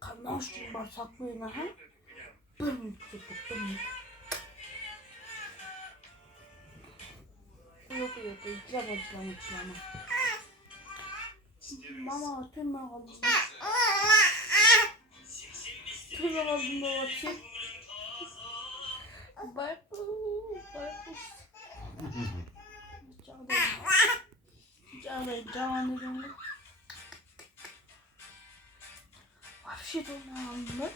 Kanlaştım basaklığına ha. Bım çıktı bım. Yok içleme. Mama tırnak aldım. Tırnak aldım da bakayım. Baykuş. Canlı. Vahşi tırnak aldım.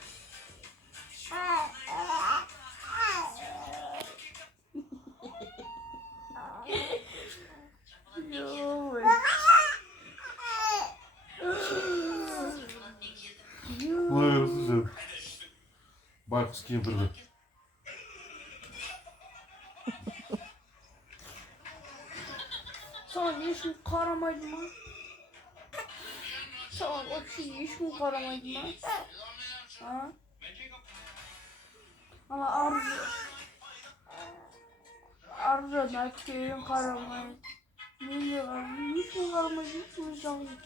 Baykuş kempirdi. Sana yeşil karamaydı mı? Sana o yeşil karamaydı mı? Ha? Ama arzu nakliyenin karamaydı. Ne diyorlar? Yeşil karamaydı. Yeşil karamaydı.